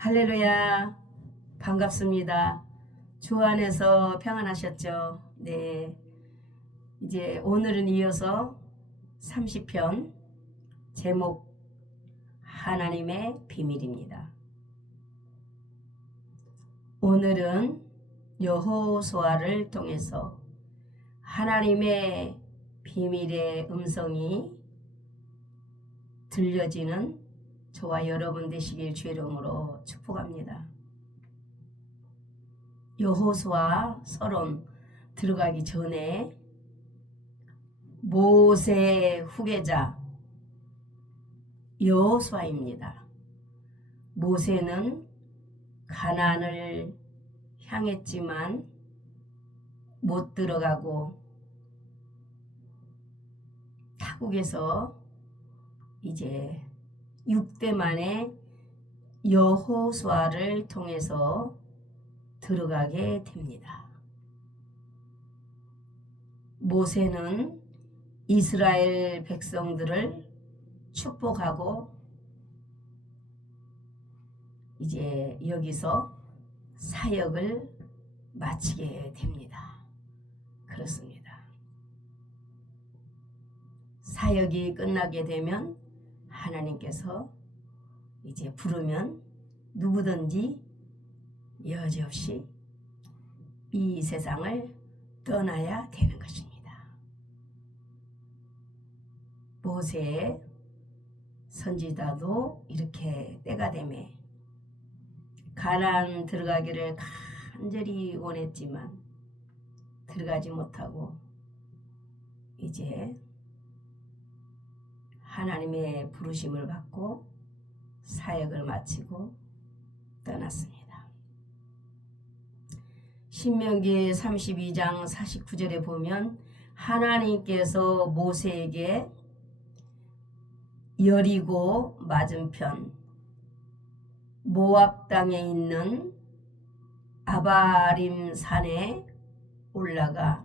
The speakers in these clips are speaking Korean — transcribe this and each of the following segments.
할렐루야. 반갑습니다. 주 안에서 평안하셨죠? 네. 이제 오늘은 이어서 30편 제목 하나님의 비밀입니다. 오늘은 여호수아를 통해서 하나님의 비밀의 음성이 들려지는 저와 여러분 되시길 주의 이름으로 축복합니다. 여호수아 서론 들어가기 전에 모세 후계자 여호수아입니다. 모세는 가나안을 향했지만 못 들어가고 타국에서 이제 6대 만에 여호수아를 통해서 들어가게 됩니다. 모세는 이스라엘 백성들을 축복하고 이제 여기서 사역을 마치게 됩니다. 그렇습니다. 사역이 끝나게 되면 하나님께서 이제 부르면 누구든지 여지없이 이 세상을 떠나야 되는 것입니다. 모세 선지자도 이렇게 때가 되매 가나안 들어가기를 간절히 원했지만 들어가지 못하고 이제 하나님의 부르심을 받고 사역을 마치고 떠났습니다. 신명기 32장 49절에 보면 하나님께서 모세에게 여리고 맞은편 모압 땅에 있는 아바림 산에 올라가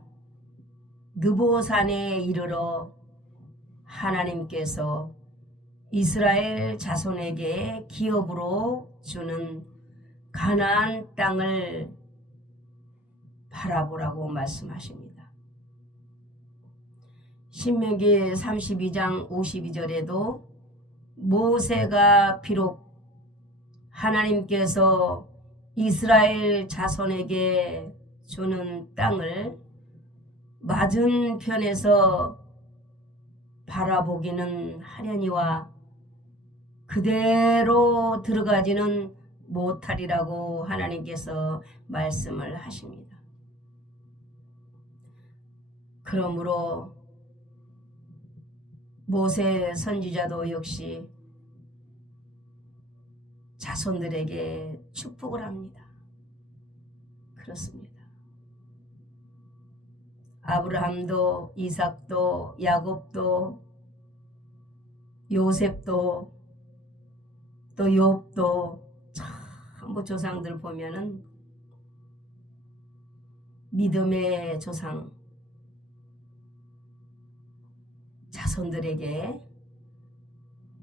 느보산에 이르러 하나님께서 이스라엘 자손에게 기업으로 주는 가나안 땅을 바라보라고 말씀하십니다. 신명기 32장 52절에도 모세가 비록 하나님께서 이스라엘 자손에게 주는 땅을 맞은편에서 바라보기는 하려니와 그대로 들어가지는 못하리라고 하나님께서 말씀을 하십니다. 그러므로 모세 선지자도 역시 자손들에게 축복을 합니다. 그렇습니다. 아브라함도 이삭도 야곱도 요셉도 또 욥도 전부 조상들 보면은 믿음의 조상 자손들에게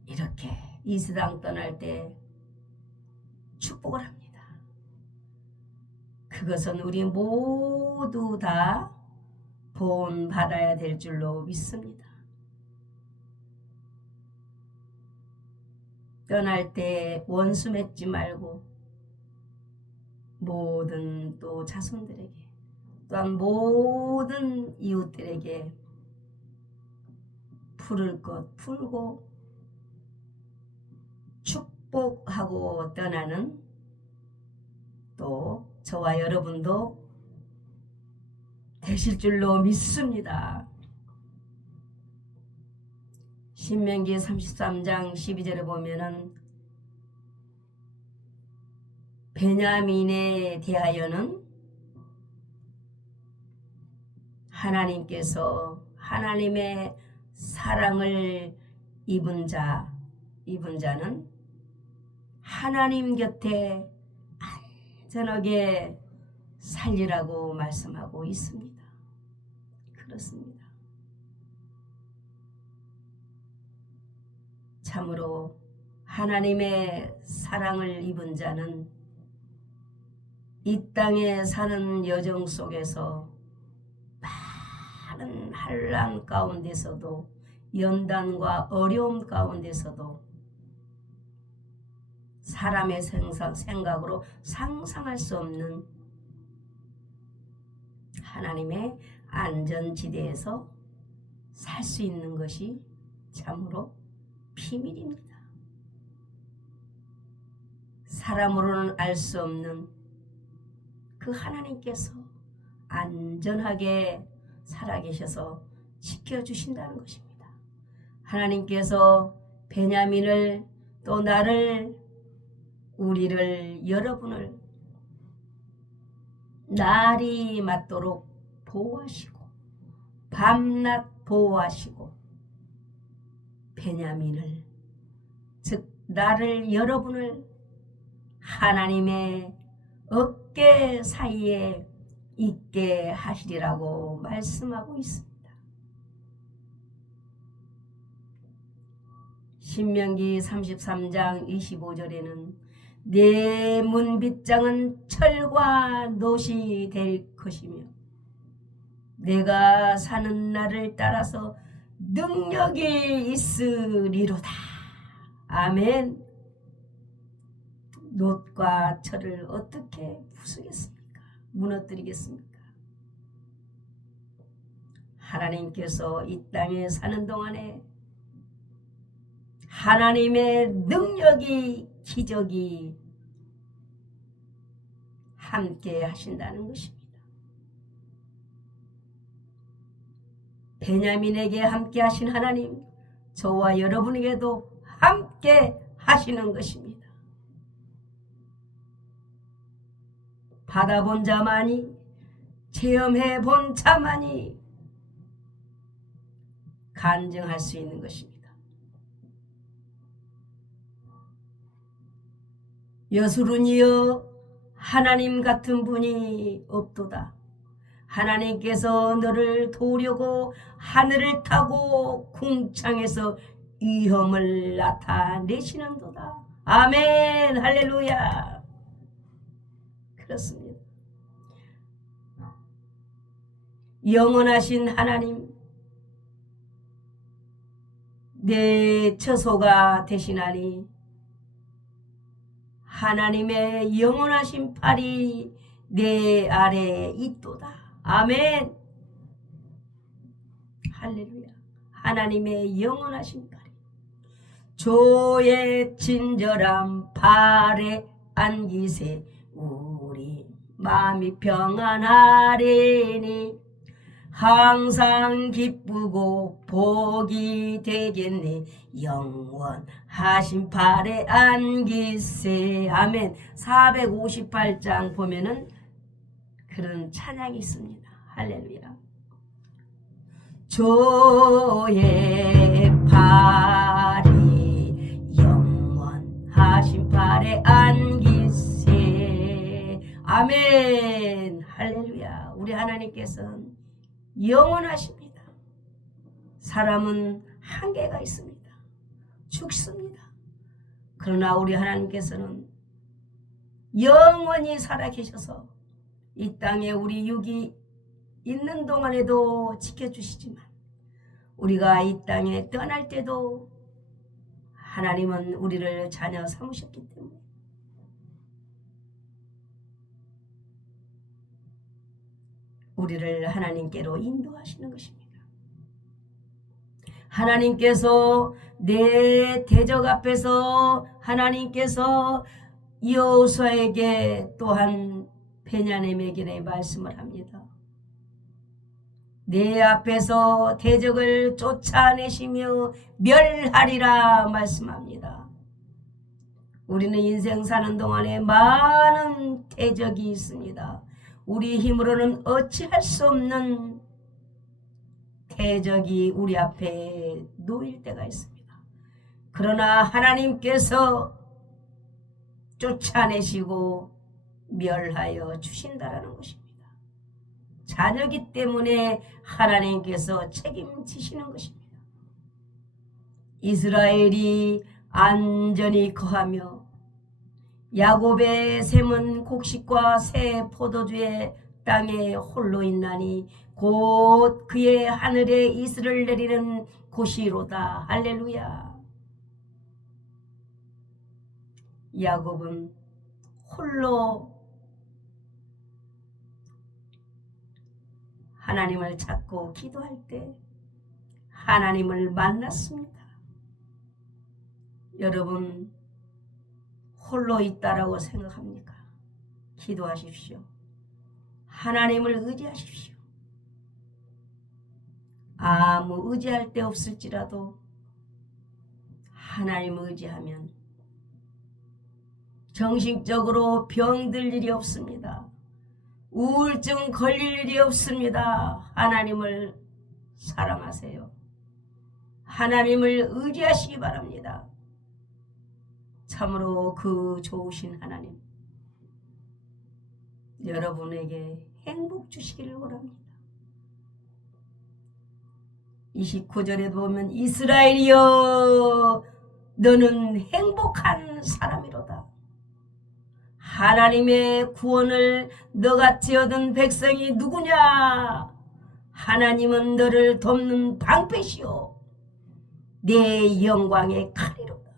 이렇게 이 세상 떠날 때 축복을 합니다. 그것은 우리 모두 다 본받아야 될 줄로 믿습니다. 떠날 때 원수 맺지 말고 모든 또 자손들에게 또한 모든 이웃들에게 풀을 것 풀고 축복하고 떠나는 또 저와 여러분도 되실 줄로 믿습니다. 신명기 33장 12절에 보면은 베냐민에 대하여는 하나님께서 하나님의 사랑을 입은 자는 하나님 곁에 안전하게 살리라고 말씀하고 있습니다. 그렇습니다. 참으로 하나님의 사랑을 입은 자는 이 땅에 사는 여정 속에서 많은 환난 가운데서도 연단과 어려움 가운데서도 사람의 생각으로 상상할 수 없는 하나님의 안전지대에서 살 수 있는 것이 참으로 비밀입니다. 사람으로는 알 수 없는 그 하나님께서 안전하게 살아계셔서 지켜주신다는 것입니다. 하나님께서 베냐민을 또 나를 우리를 여러분을 날이 맞도록 보호하시고 밤낮 보호하시고 베냐민을 즉 나를 여러분을 하나님의 어깨 사이에 있게 하시리라고 말씀하고 있습니다. 신명기 33장 25절에는 내 문빗장은 철과 놋이 될 것이며 내가 사는 날을 따라서 능력이 있으리로다. 아멘. 놋과 철을 어떻게 부수겠습니까? 무너뜨리겠습니까? 하나님께서 이 땅에 사는 동안에 하나님의 능력이 기적이 함께 하신다는 것입니다. 베냐민에게 함께 하신 하나님, 저와 여러분에게도 함께 하시는 것입니다. 받아본 자만이, 체험해 본 자만이 간증할 수 있는 것입니다. 여수run이여 하나님 같은 분이 없도다. 하나님께서 너를 도우려고 하늘을 타고 궁창에서 위험을 나타내시는도다. 아멘. 할렐루야. 그렇습니다. 영원하신 하나님, 내 처소가 되시나니 하나님의 영원하신 팔이 내 아래에 있도다. 아멘. 할렐루야. 하나님의 영원하신 팔이 조의 친절한 팔에 안기세 우리 마음이 평안하리니 항상 기쁘고 복이 되겠네. 영원하신 팔에 안기세. 아멘. 458장 보면은 그런 찬양이 있습니다. 할렐루야. 조의 팔이 영원하신 팔에 안기세. 아멘. 할렐루야. 우리 하나님께서는 영원하십니다. 사람은 한계가 있습니다. 죽습니다. 그러나 우리 하나님께서는 영원히 살아계셔서 이 땅에 우리 육이 있는 동안에도 지켜주시지만 우리가 이 땅에 떠날 때도 하나님은 우리를 자녀 삼으셨기 때문에 우리를 하나님께로 인도하시는 것입니다. 하나님께서 내 대적 앞에서 하나님께서 여호수아에게 또한 베냐민에게 말씀을 합니다. 내 앞에서 대적을 쫓아내시며 멸하리라 말씀합니다. 우리는 인생 사는 동안에 많은 대적이 있습니다. 우리 힘으로는 어찌할 수 없는 대적이 우리 앞에 놓일 때가 있습니다. 그러나 하나님께서 쫓아내시고 멸하여 주신다라는 것입니다. 자녀기 때문에 하나님께서 책임지시는 것입니다. 이스라엘이 안전히 거하며 야곱의 샘은 곡식과 새 포도주의 땅에 홀로 있나니 곧 그의 하늘에 이슬을 내리는 곳이로다. 할렐루야. 야곱은 홀로 하나님을 찾고 기도할 때 하나님을 만났습니다. 여러분 홀로 있다라고 생각합니까? 기도하십시오. 하나님을 의지하십시오. 아무 의지할 데 없을지라도 하나님을 의지하면 정신적으로 병들 일이 없습니다. 우울증 걸릴 일이 없습니다. 하나님을 사랑하세요. 하나님을 의지하시기 바랍니다. 참으로 그 좋으신 하나님 여러분에게 행복 주시기를 원합니다. 29절에도 보면 이스라엘이여 너는 행복한 사람이로다. 하나님의 구원을 너같이 얻은 백성이 누구냐? 하나님은 너를 돕는 방패시오 내 영광의 칼이로다.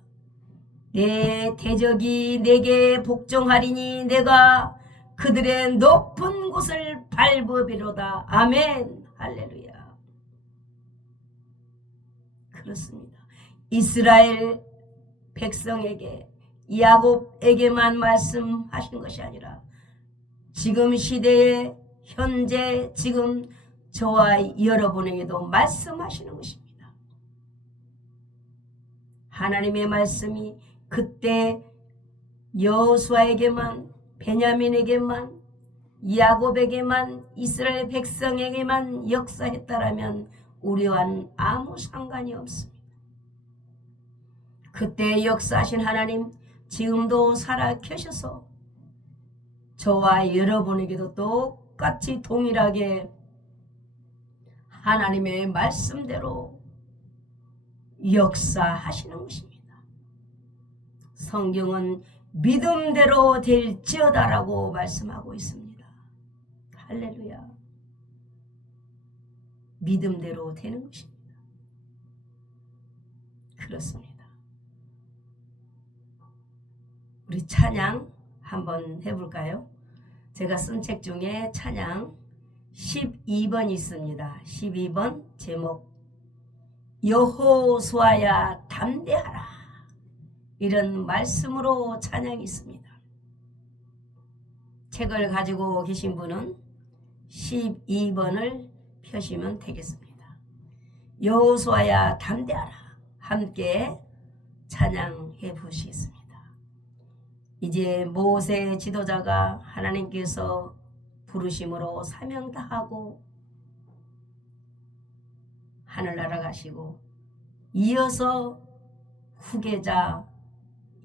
내 대적이 내게 복종하리니 내가 그들의 높은 곳을 밟으리로다. 아멘. 할렐루야. 그렇습니다. 이스라엘 백성에게 야곱에게만 말씀하신 것이 아니라 지금 시대에 현재 지금 저와 여러분에게도 말씀하시는 것입니다. 하나님의 말씀이 그때 여호수아에게만 베냐민에게만 야곱에게만 이스라엘 백성에게만 역사했다라면 우리와는 아무 상관이 없습니다. 그때 역사하신 하나님 지금도 살아 계셔서 저와 여러분에게도 똑같이 동일하게 하나님의 말씀대로 역사하시는 것입니다. 성경은 믿음대로 될지어다라고 말씀하고 있습니다. 할렐루야. 믿음대로 되는 것입니다. 그렇습니다. 우리 찬양 한번 해볼까요? 제가 쓴 책 중에 찬양 12번 있습니다. 12번 제목 여호수아야 담대하라. 이런 말씀으로 찬양이 있습니다. 책을 가지고 계신 분은 12번을 펴시면 되겠습니다. 여호수아야 담대하라. 함께 찬양해 보시겠습니다. 이제 모세 지도자가 하나님께서 부르심으로 사명 다하고 하늘나라 가시고 이어서 후계자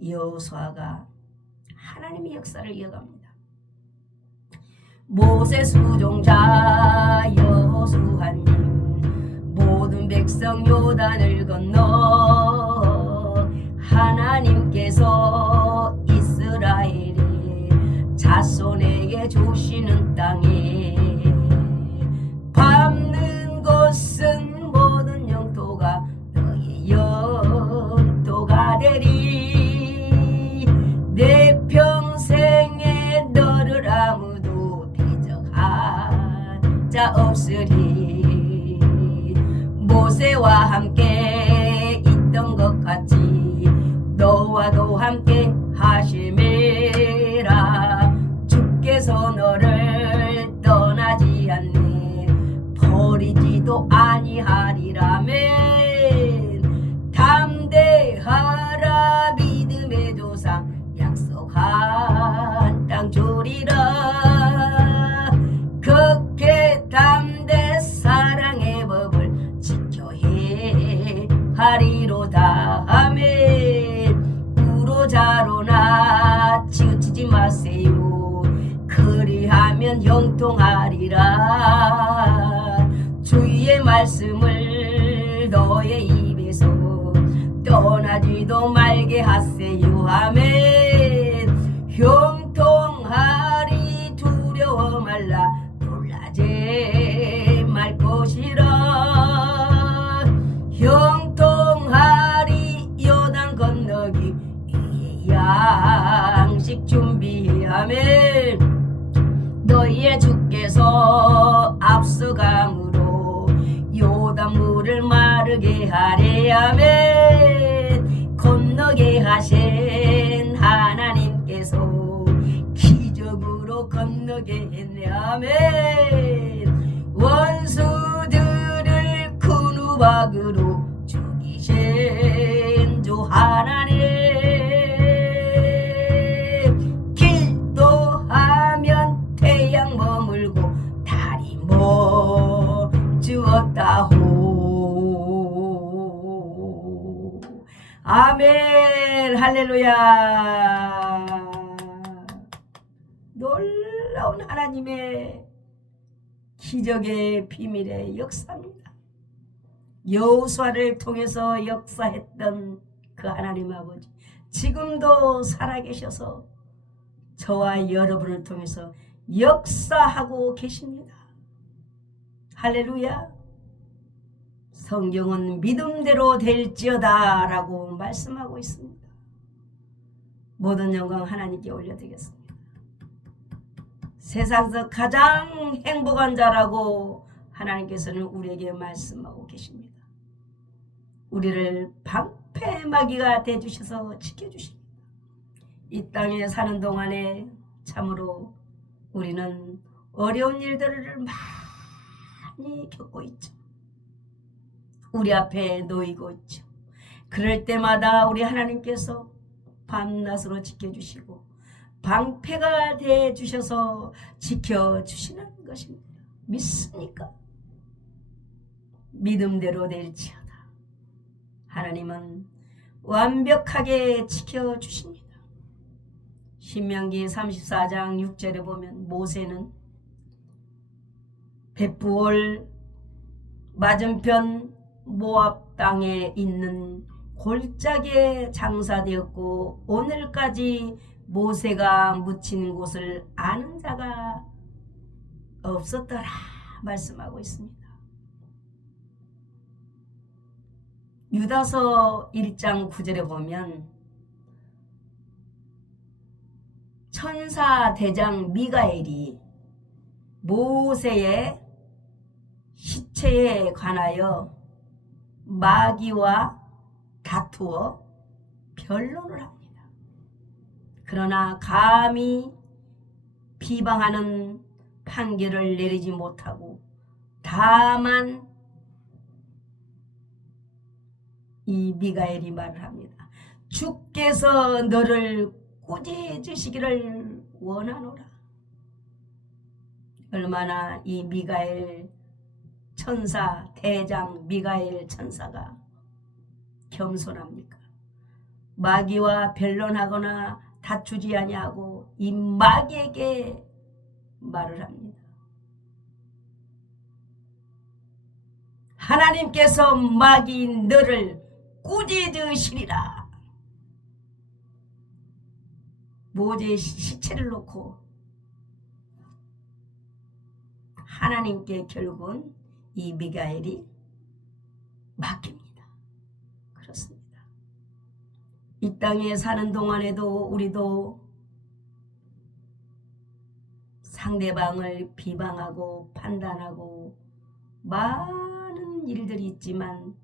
여호수아가 하나님의 역사를 이어갑니다. 모세 수종자 여호수아님 모든 백성 요단을 건너 하나님께서 이스라엘의 자손에게 주시는 땅에 밟는 것은 모든 영토가 너의 영토가 되리. 내 평생에 너를 아무도 대적한 자 없으리. 모세와 함께 있던 것 같이 너와도 함께 하심이라. 주께서 너를 떠나지 않네 버리지도 아니하리라멘. 담대하라 믿음의 조상 약속한 땅 주리라. 그렇게 담대 사랑의 법을 지켜야 하리로다. 아멘. 우로자로나 치우치지 마세요. 그리하면 형통하리라. 주의 말씀을 너의 입에서 떠나 놀라지도 말게 하세요. 아멘. 형통하리 두려워 말라 놀라지 말 것이라. 형통하리 요단 건너기 이에 양식 준비해야 아멘. 너희의 주께서 앞서감으로 요단물을 마르게 하래. 아멘. 건너게 하신 하나님께서 기적으로 건너게 했네. 아멘. 원수들을 큰 우박으로 죽이신 주 하나님, 기도하면 태양 머물고 달이 멈추었다호. 아멘. 할렐루야. 놀라운 하나님의 기적의 비밀의 역사입니다. 여호수아를 통해서 역사했던 그 하나님 아버지 지금도 살아계셔서 저와 여러분을 통해서 역사하고 계십니다. 할렐루야. 성경은 믿음대로 될지어다 라고 말씀하고 있습니다. 모든 영광 하나님께 올려드리겠습니다. 세상에서 가장 행복한 자라고 하나님께서는 우리에게 말씀하고 계십니다. 우리를 방패막이가 되주셔서 지켜주십니다. 이 땅에 사는 동안에 참으로 우리는 어려운 일들을 많이 겪고 있죠. 우리 앞에 놓이고 있죠. 그럴 때마다 우리 하나님께서 밤낮으로 지켜주시고 방패가 되주셔서 지켜주시는 것입니다. 믿습니까? 믿음대로 될지어다. 하나님은 완벽하게 지켜주십니다. 신명기 34장 6절에 보면 모세는 벳부올 맞은편 모압 땅에 있는 골짜기에 장사되었고 오늘까지 모세가 묻힌 곳을 아는 자가 없었더라 말씀하고 있습니다. 유다서 1장 9절에 보면 천사 대장 미가엘이 모세의 시체에 관하여 마귀와 다투어 변론을 합니다. 그러나 감히 비방하는 판결을 내리지 못하고 다만 이 미가엘이 말을 합니다. 주께서 너를 꾸짖으시기를 원하노라. 얼마나 이 미가엘 천사 대장 미가엘 천사가 겸손합니까? 마귀와 변론하거나 다투지 아니하고 이 마귀에게 말을 합니다. 하나님께서 마귀 너를 꾸짖으시리라. 모세의 시체를 놓고 하나님께 결국은 이 미가엘이 맡깁니다. 그렇습니다. 이 땅에 사는 동안에도 우리도 상대방을 비방하고 판단하고 많은 일들이 있지만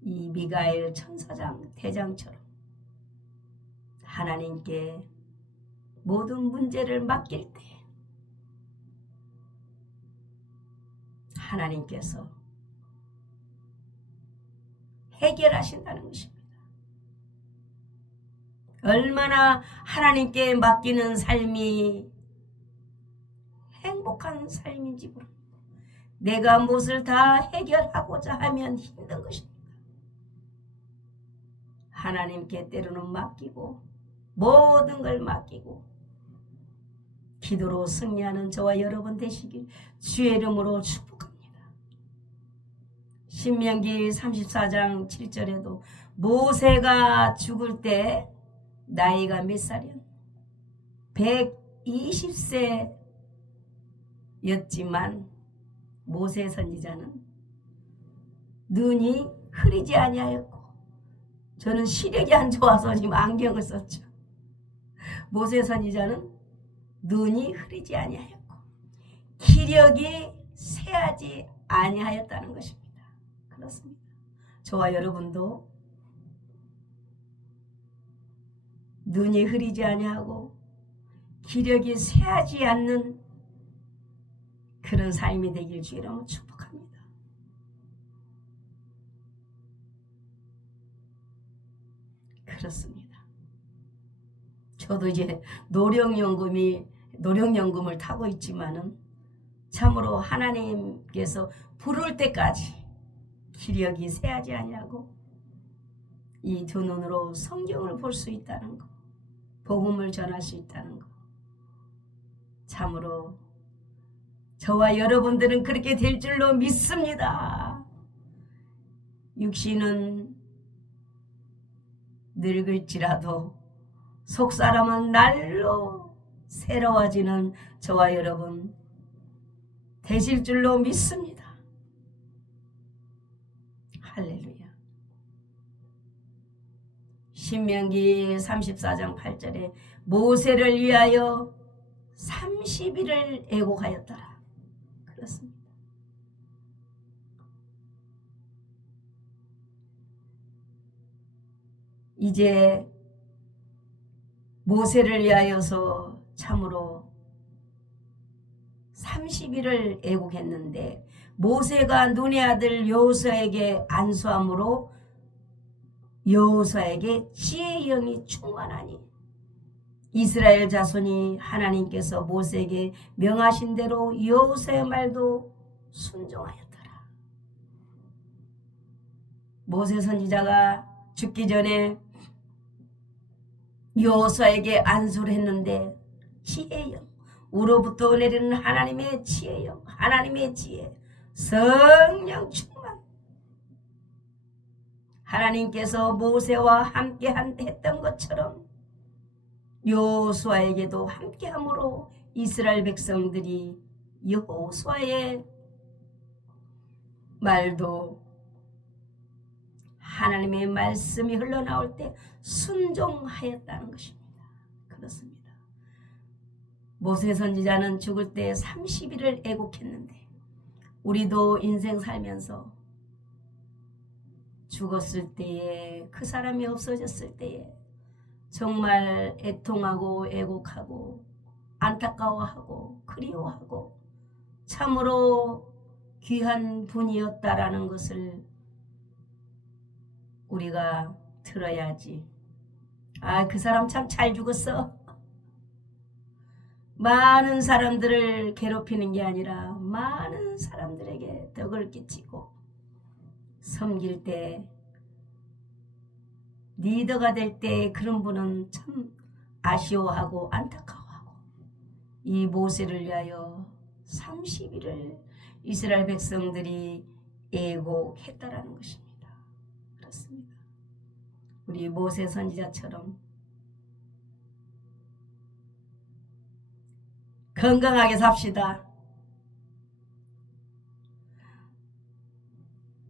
이 미가엘 천사장 대장처럼 하나님께 모든 문제를 맡길 때 하나님께서 해결하신다는 것입니다. 얼마나 하나님께 맡기는 삶이 행복한 삶인지 모릅니다. 내가 무엇을 다 해결하고자 하면 힘든 것입니다. 하나님께 때로는 맡기고 모든 걸 맡기고 기도로 승리하는 저와 여러분 되시길 주의 이름으로 축복합니다. 신명기 34장 7절에도 모세가 죽을 때 나이가 몇 살이야? 120세였지만 모세 선지자는 눈이 흐리지 아니하였고, 저는 시력이 안 좋아서 지금 안경을 썼죠. 모세 선지자는 눈이 흐리지 아니하였고 기력이 쇠하지 아니하였다는 것입니다. 그렇습니다. 저와 여러분도 눈이 흐리지 아니하고 기력이 쇠하지 않는 그런 삶이 되길 주의 이름으로 축복합니다. 그렇습니다. 저도 이제 노령연금을 타고 있지만은 참으로 하나님께서 부를 때까지 기력이 쇠하지 아니하고 이 두 눈으로 성경을 볼 수 있다는 거, 복음을 전할 수 있다는 거, 참으로 저와 여러분들은 그렇게 될 줄로 믿습니다. 육신은 늙을지라도 속사람은 날로 새로워지는 저와 여러분 되실 줄로 믿습니다. 할렐루야. 신명기 34장 8절에 모세를 위하여 30일을 애곡하였더라. 그렇습니다. 이제 모세를 위하여서 참으로 30일을 애곡했는데 모세가 눈의 아들 여호수아에게 안수함으로 여호수아에게 지혜의 영이 충만하니 이스라엘 자손이 하나님께서 모세에게 명하신 대로 여호수아의 말도 순종하였더라. 모세 선지자가 죽기 전에 여호수아에게 안수를 했는데 지혜의 영, 우로부터 내리는 하나님의 지혜의 영, 하나님의 지혜, 성령 충만, 하나님께서 모세와 함께 했던 것처럼 여호수아에게도 함께함으로 이스라엘 백성들이 여호수아의 말도 하나님의 말씀이 흘러나올 때 순종하였다는 것입니다. 그렇습니다. 모세 선지자는 죽을 때 30일을 애곡했는데 우리도 인생 살면서 죽었을 때에 그 사람이 없어졌을 때에 정말 애통하고 애곡하고 안타까워하고 그리워하고 참으로 귀한 분이었다라는 것을 우리가 들어야지. 아, 그 사람 참 잘 죽었어. 많은 사람들을 괴롭히는 게 아니라 많은 사람들에게 덕을 끼치고 섬길 때 리더가 될 때 그런 분은 참 아쉬워하고 안타까워하고 이 모세를 위하여 30일을 이스라엘 백성들이 애곡했다라는 것입니다. 그렇습니다. 우리 모세 선지자처럼 건강하게 삽시다.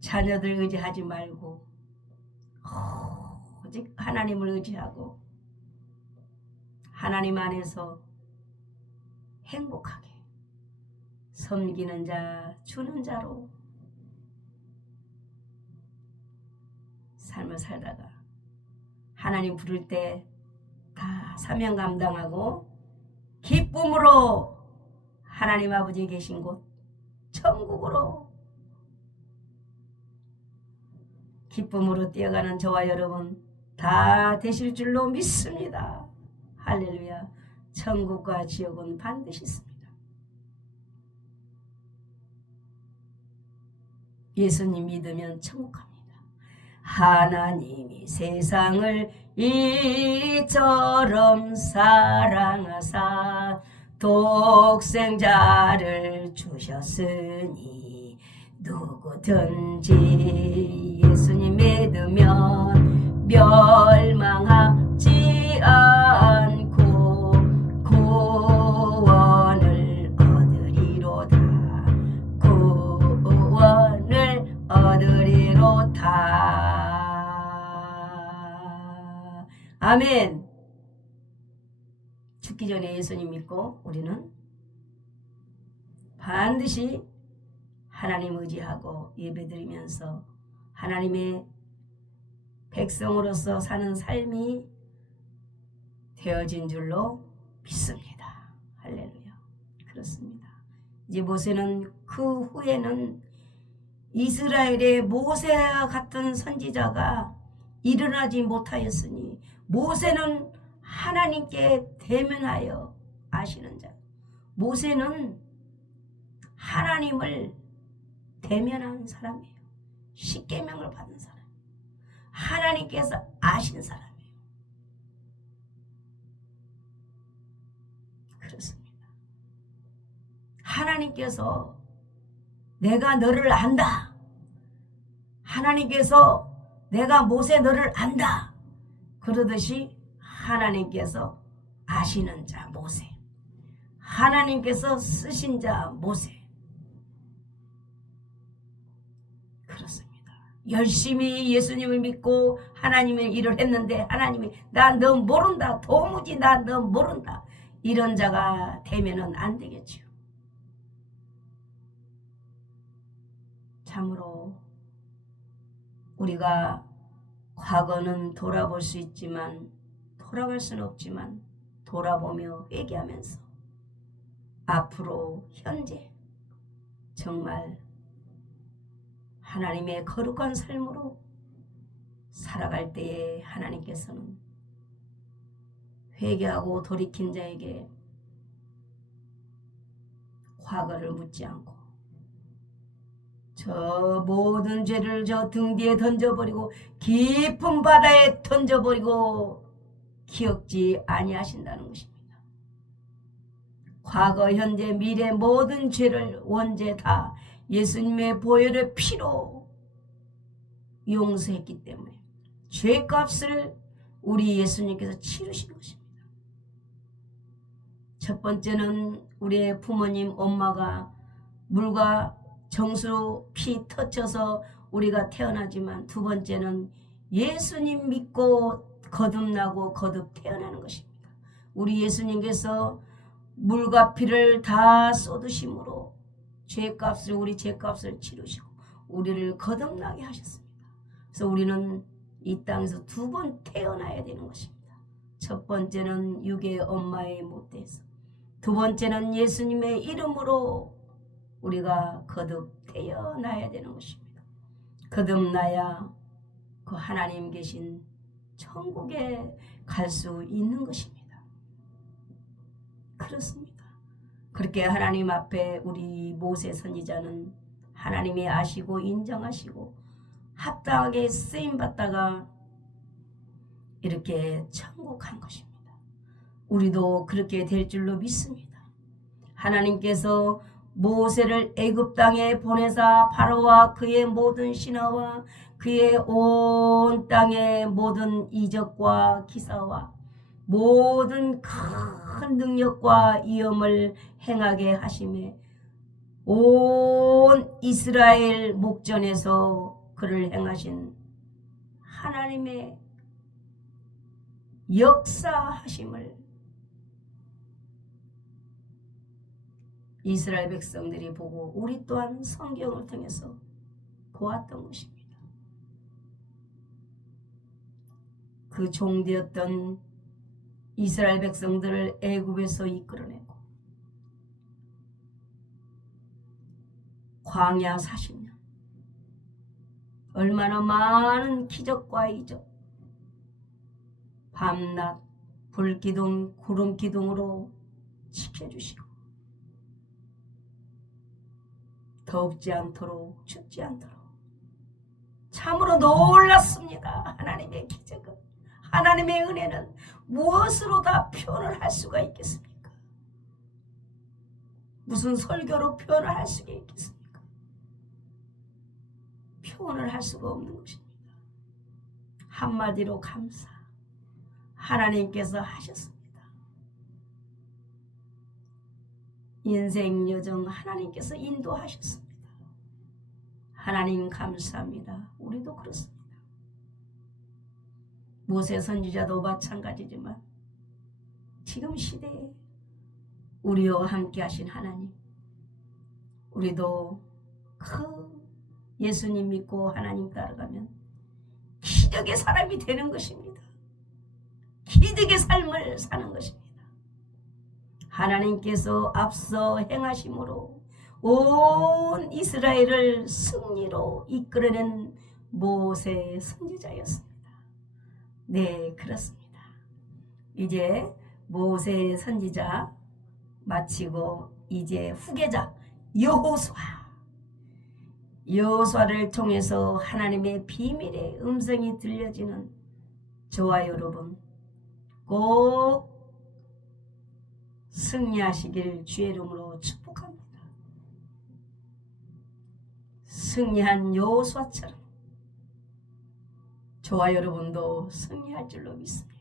자녀들 의지하지 말고 오직 하나님을 의지하고 하나님 안에서 행복하게 섬기는 자, 주는 자로 삶을 살다가 하나님 부를 때 다 사명 감당하고 기쁨으로 하나님 아버지 계신 곳 천국으로 기쁨으로 뛰어가는 저와 여러분 다 되실 줄로 믿습니다. 할렐루야. 천국과 지옥은 반드시 있습니다. 예수님 믿으면 천국 갑니다. 하나님이 세상을 이처럼 사랑하사 독생자를 주셨으니 누구든지 예수님 믿으면 멸망하지 않고 구원을 얻으리로다. 구원을 얻으리로다. 아멘. 죽기 전에 예수님 믿고 우리는 반드시 하나님 의지하고 예배드리면서 하나님의 백성으로서 사는 삶이 되어진 줄로 믿습니다. 할렐루야. 그렇습니다. 이제 모세는 그 후에는 이스라엘의 모세와 같은 선지자가 일어나지 못하였으니 모세는 하나님께 대면하여 아시는 자. 모세는 하나님을 대면한 사람이에요. 십계명을 받은 사람. 하나님께서 아신 사람이에요. 그렇습니다. 하나님께서 내가 너를 안다. 하나님께서 내가 모세 너를 안다. 그러듯이 하나님께서 아시는 자 모세. 하나님께서 쓰신 자 모세. 그렇습니다. 열심히 예수님을 믿고 하나님의 일을 했는데 하나님이 나 너 모른다. 도무지 나 너 모른다. 이런 자가 되면은 안 되겠죠. 참으로 우리가 과거는 돌아볼 수 있지만 돌아갈 수는 없지만 돌아보며 회개하면서 앞으로 현재 정말 하나님의 거룩한 삶으로 살아갈 때에 하나님께서는 회개하고 돌이킨 자에게 과거를 묻지 않고 저 모든 죄를 저 등 뒤에 던져버리고 깊은 바다에 던져버리고 기억지 아니하신다는 것입니다. 과거, 현재, 미래 모든 죄를 원죄 다 예수님의 보혈의 피로 용서했기 때문에 죄값을 우리 예수님께서 치르신 것입니다. 첫 번째는 우리의 부모님, 엄마가 물과 정수로 피 터쳐서 우리가 태어나지만 두 번째는 예수님 믿고 거듭나고 거듭 태어나는 것입니다. 우리 예수님께서 물과 피를 다 쏟으심으로 죄값을 우리 죄값을 치르시고 우리를 거듭나게 하셨습니다. 그래서 우리는 이 땅에서 두 번 태어나야 되는 것입니다. 첫 번째는 육의 엄마의 못돼서 두 번째는 예수님의 이름으로 우리가 거듭 태어나야 되는 것입니다. 거듭나야 그 하나님 계신 천국에 갈 수 있는 것입니다. 그렇습니다. 그렇게 하나님 앞에 우리 모세 선지자는 하나님이 아시고 인정하시고 합당하게 쓰임받다가 이렇게 천국 간 것입니다. 우리도 그렇게 될 줄로 믿습니다. 하나님께서 모세를 애굽 땅에 보내사 바로와 그의 모든 신하와 그의 온 땅의 모든 이적과 기사와 모든 큰 능력과 위엄을 행하게 하심에 온 이스라엘 목전에서 그를 행하신 하나님의 역사하심을 이스라엘 백성들이 보고 우리 또한 성경을 통해서 보았던 것입니다. 그 종되었던 이스라엘 백성들을 애굽에서 이끌어내고 광야 40년 얼마나 많은 기적과 이적 밤낮 불기둥 구름기둥으로 지켜주시고 덥지 않도록 춥지 않도록 참으로 놀랐습니다. 하나님의 기적은 하나님의 은혜는 무엇으로 다 표현을 할 수가 있겠습니까? 무슨 설교로 표현을 할 수가 있겠습니까? 표현을 할 수가 없는 것입니다. 한마디로 감사. 하나님께서 하셨습니다. 인생 여정 하나님께서 인도하셨습니다. 하나님 감사합니다. 우리도 그렇습니다. 모세 선지자도 마찬가지지만 지금 시대에 우리와 함께 하신 하나님, 우리도 그 예수님 믿고 하나님 따라가면 기득의 사람이 되는 것입니다. 기득의 삶을 사는 것입니다. 하나님께서 앞서 행하심으로 온 이스라엘을 승리로 이끌어낸 모세 선지자였습니다. 네, 그렇습니다. 이제 모세 선지자 마치고 이제 후계자 여호수아를 통해서 하나님의 비밀의 음성이 들려지는 저와 여러분 꼭 승리하시길 주의 이름으로 축복합니다. 승리한 여호수아처럼 저와 여러분도 승리할 줄로 믿습니다.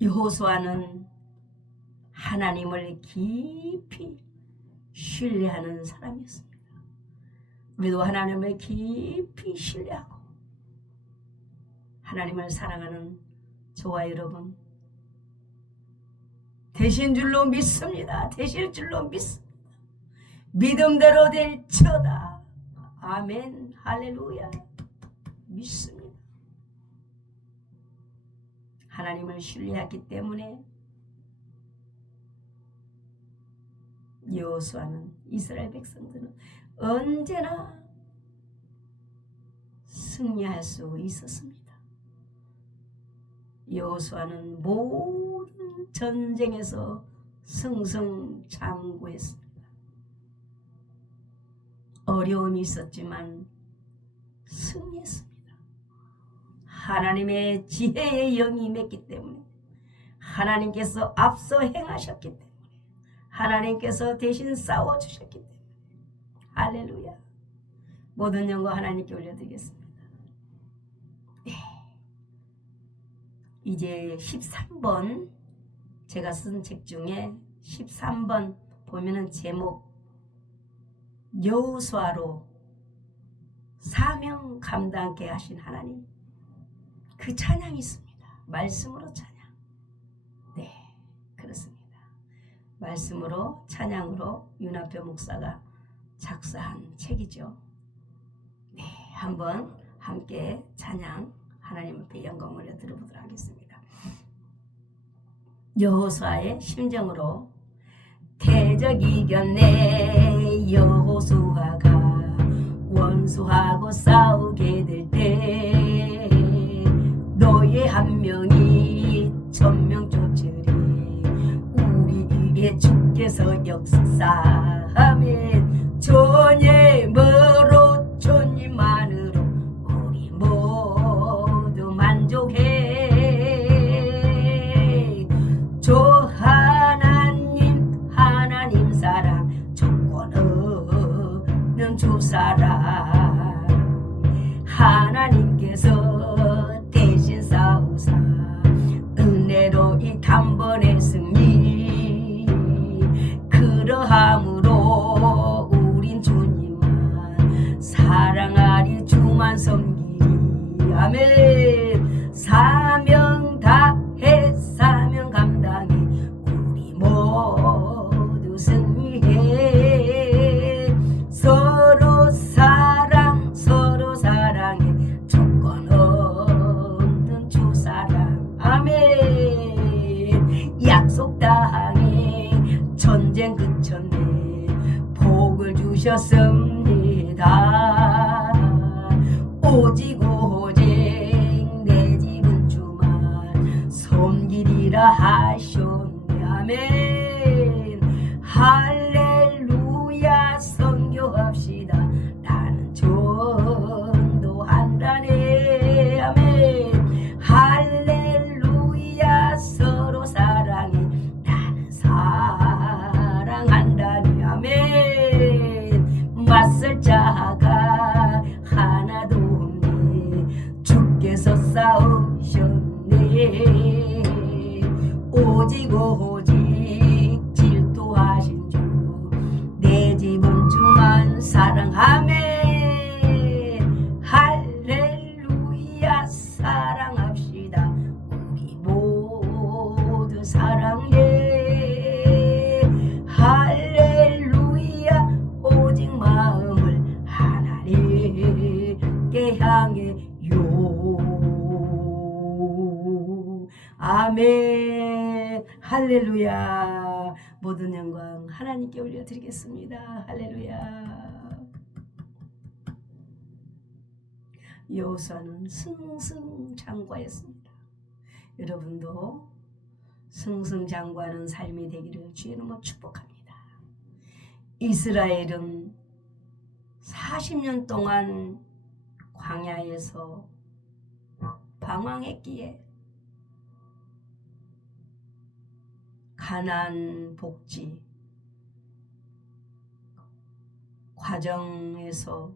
여호수아는 하나님을 깊이 신뢰하는 사람이었습니다. 우리도 하나님을 깊이 신뢰하고 하나님을 사랑하는 저와 여러분 되신 줄로 믿습니다. 되실 줄로 믿습니다. 믿음대로 될지어다. 아멘. 할렐루야. 믿습니다. 하나님을 신뢰했기 때문에 여호수아는 이스라엘 백성들은 언제나 승리할 수 있었습니다. 여호수아는 모든 전쟁에서 승승장구했습니다. 어려움이 있었지만 승리했습니다. 하나님의 지혜의 영이 임했기 때문에 하나님께서 앞서 행하셨기 때문에 하나님께서 대신 싸워주셨기 때문에 할렐루야. 모든 영광 하나님께 올려드리겠습니다. 네. 이제 13번 제가 쓴 책 중에 13번 보면은 제목 여호수아로 사명 감당케 하신 하나님 그 찬양이 있습니다. 말씀으로 찬양. 네, 그렇습니다. 말씀으로 찬양으로 윤합표 목사가 작사한 책이죠. 네, 한번 함께 찬양 하나님 앞에 영광 올려 드려보도록 하겠습니다. 여호수아의 심정으로 대적 이겼네. 여호수아가 원수하고 싸우게 될 때 너의 한 명이 1000명 쫓으리 우리에게 주께서 역사하면 존예머로 존님만으로 우리 모두 만족해. 조 하나님 사랑 조건 없는 주 사랑 하나님께서 대신 싸우사 은혜로 이 단번에 승리 그러함으로 우린 주님만 사랑하리 주만 섬기리. 아멘. 사명 다해 사명 감당해 우리 모두 승리해. 서로 사랑해 조건 없는 주 사랑. 아멘. 약속 당해 전쟁 그쳤네 복을 주셨습니다. 오직 내 집은 애써 싸우셨네. 오직 질투하신 주 내 집은 주만 사랑하네. 할렐루야 사랑합시다. 우리 모두 사랑해. 할렐루야 오직 마음을 하나님께 향해요. 아멘. 할렐루야. 모든 영광 하나님께 올려드리겠습니다. 할렐루야. 여호수아는 승승장구하였습니다. 여러분도 승승장구하는 삶이 되기를 주의 이름으로 축복합니다. 이스라엘은 40년 동안 광야에서 방황했기에 가나안 복지 과정에서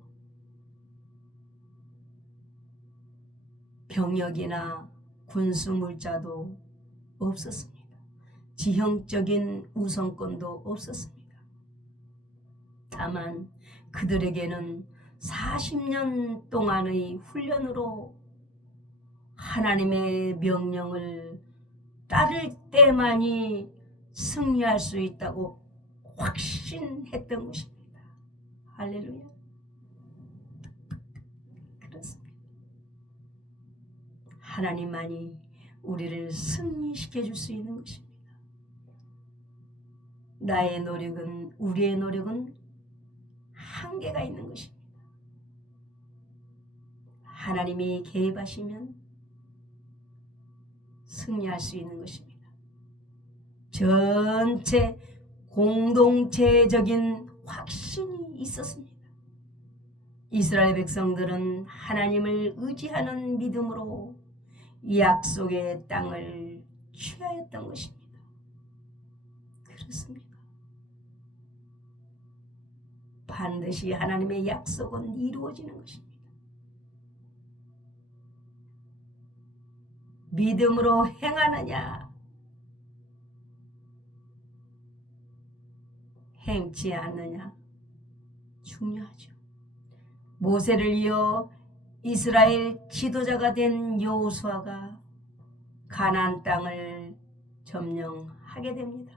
병력이나 군수 물자도 없었습니다. 지형적인 우선권도 없었습니다. 다만 그들에게는 40년 동안의 훈련으로 하나님의 명령을 따를 때만이 승리할 수 있다고 확신했던 것입니다. 할렐루야. 그렇습니다. 하나님만이 우리를 승리시켜 줄 수 있는 것입니다. 나의 노력은, 우리의 노력은 한계가 있는 것입니다. 하나님이 개입하시면 승리할 수 있는 것입니다. 전체 공동체적인 확신이 있었습니다. 이스라엘 백성들은 하나님을 의지하는 믿음으로 약속의 땅을 취하였던 것입니다. 그렇습니다. 반드시 하나님의 약속은 이루어지는 것입니다. 믿음으로 행하느냐 행치 않느냐 중요하죠. 모세를 이어 이스라엘 지도자가 된 여호수아가 가나안 땅을 점령하게 됩니다.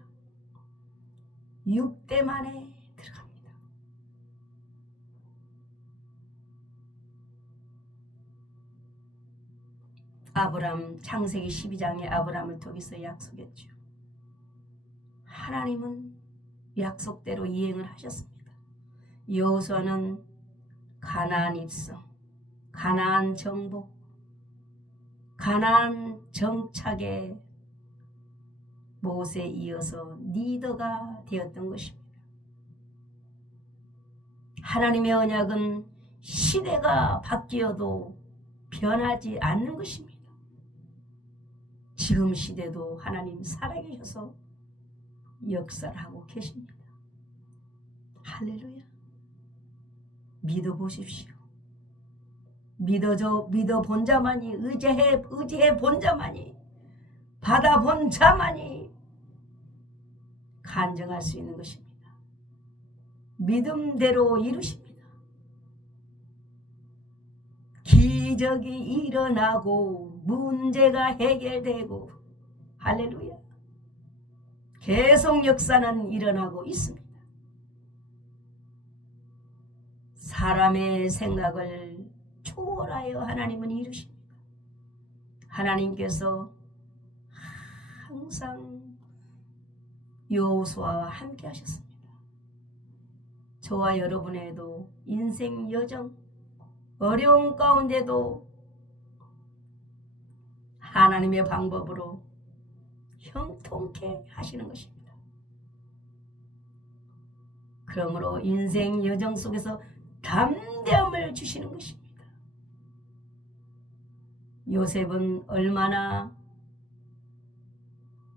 6대 만에 들어갑니다. 아브람, 창세기 12장에 아브람을 통해서 약속했죠. 하나님은 약속대로 이행을 하셨습니다. 여호수아는 가나안 입성, 가나안 정복, 가나안 정착에 모세에 이어서 리더가 되었던 것입니다. 하나님의 언약은 시대가 바뀌어도 변하지 않는 것입니다. 지금 시대도 하나님 살아계셔서 역사를 하고 계십니다. 할렐루야. 믿어보십시오. 믿어본 자만이, 의지해 본 자만이, 받아본 자만이 간증할 수 있는 것입니다. 믿음대로 이루십니다. 기적이 일어나고 문제가 해결되고, 할렐루야. 계속 역사는 일어나고 있습니다. 사람의 생각을 초월하여 하나님은 이루십니다. 하나님께서 항상 여호수아와 함께 하셨습니다. 저와 여러분에도 인생 여정 어려운 가운데도 하나님의 방법으로 형통케 하시는 것입니다. 그러므로 인생 여정 속에서 담대함을 주시는 것입니다. 요셉은 얼마나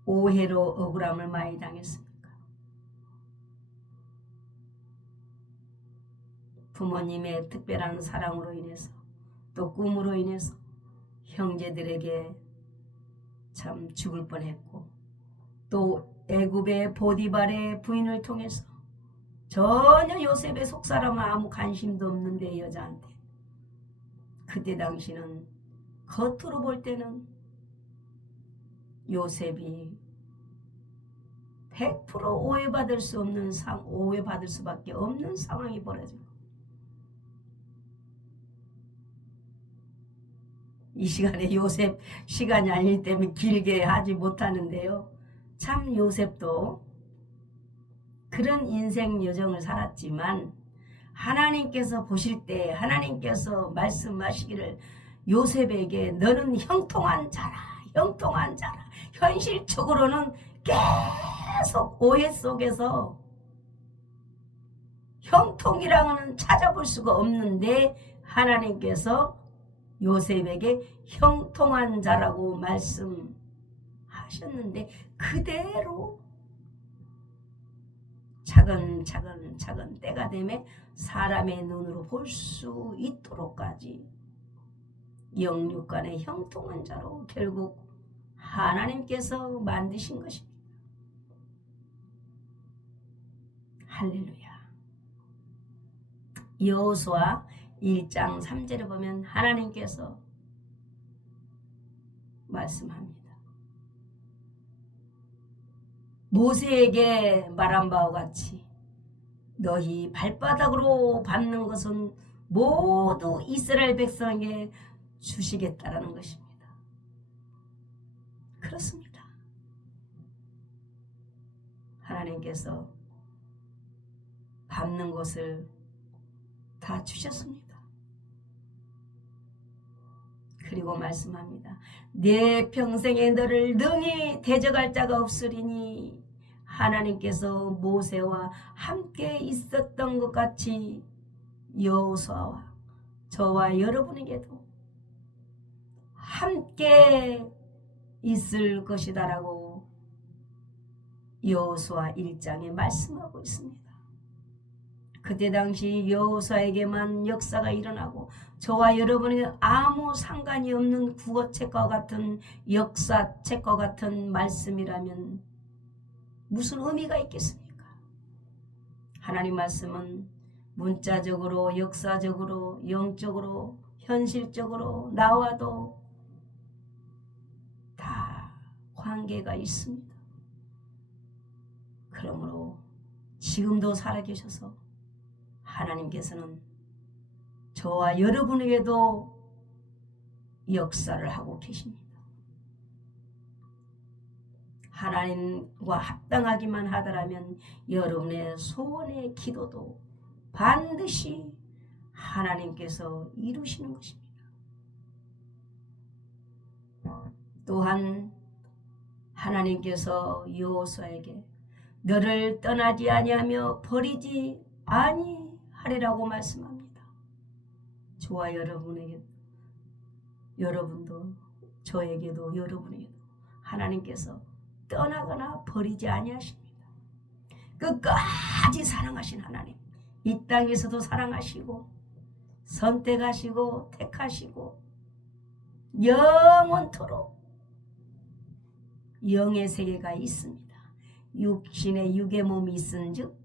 오해로 억울함을 많이 당했습니까? 부모님의 특별한 사랑으로 인해서, 또 꿈으로 인해서 형제들에게 참 죽을 뻔했고, 또 애굽의 보디발의 부인을 통해서 전혀 요셉의 속사람은 아무 관심도 없는데 여자한테, 그때 당시는 겉으로 볼 때는 요셉이 100% 오해받을 수 없는 오해받을 수밖에 없는 상황이 벌어지고, 이 시간에 요셉 시간이 아니기 때문에 길게 하지 못하는데요. 참 요셉도 그런 인생 여정을 살았지만 하나님께서 보실 때 하나님께서 말씀하시기를 요셉에게 너는 형통한 자라, 형통한 자라. 현실적으로는 계속 오해 속에서 형통이라고는 찾아볼 수가 없는데 하나님께서 요셉에게 형통한 자라고 말씀하셨는데 그대로 차근차근 때가 되면 사람의 눈으로 볼 수 있도록까지 영육간의 형통한 자로 결국 하나님께서 만드신 것입니다. 할렐루야. 여호수아 1장 3절에 보면 하나님께서 말씀합니다. 모세에게 말한 바와 같이 너희 발바닥으로 밟는 것은 모두 이스라엘 백성에게 주시겠다라는 것입니다. 그렇습니다. 하나님께서 밟는 것을 다 주셨습니다. 그리고 말씀합니다. 내 평생에 너를 능히 대적할 자가 없으리니 하나님께서 모세와 함께 있었던 것 같이 여호수아와 저와 여러분에게도 함께 있을 것이다라고 여호수아 1장에 말씀하고 있습니다. 그때 당시 여호수아에게만 역사가 일어나고 저와 여러분에게 아무 상관이 없는 국어책과 같은 역사책과 같은 말씀이라면 무슨 의미가 있겠습니까? 하나님 말씀은 문자적으로, 역사적으로, 영적으로, 현실적으로 나와도 다 관계가 있습니다. 그러므로 지금도 살아계셔서 하나님께서는 저와 여러분에게도 역사를 하고 계십니다. 하나님과 합당하기만 하더라면 여러분의 소원의 기도도 반드시 하나님께서 이루시는 것입니다. 또한 하나님께서 여호수아에게 너를 떠나지 아니하며 버리지 아니하리라고 말씀합니다. 저와 여러분도 저에게도 여러분에게도 하나님께서 떠나거나 버리지 아니하십니다. 끝까지 사랑하신 하나님, 이 땅에서도 사랑하시고 선택하시고 택하시고 영원토록 영의 세계가 있습니다. 육신의 육의 몸이 있은즉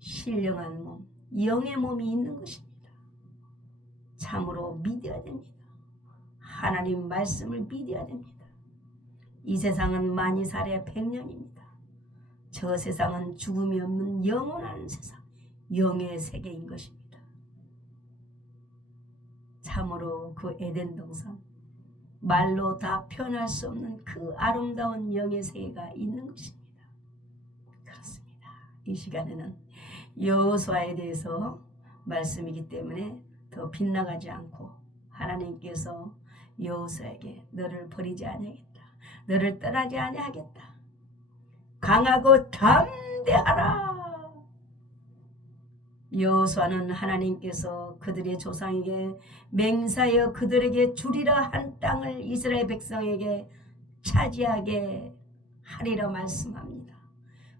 신령한 몸, 영의 몸이 있는 것입니다. 참으로 믿어야 됩니다. 하나님 말씀을 믿어야 됩니다. 이 세상은 만이살에 100년입니다. 저 세상은 죽음이 없는 영원한 세상, 영의 세계인 것입니다. 참으로 그 에덴 동산, 말로 다 표현할 수 없는 그 아름다운 영의 세계가 있는 것입니다. 그렇습니다. 이 시간에는 여호수아에 대해서 말씀이기 때문에 더 빗나가지 않고 하나님께서 여호수아에게 너를 버리지 아니하겠다, 너를 떠나지 아니하겠다, 강하고 담대하라. 여호수아는 하나님께서 그들의 조상에게 맹세하여 그들에게 주리라 한 땅을 이스라엘 백성에게 차지하게 하리라 말씀합니다.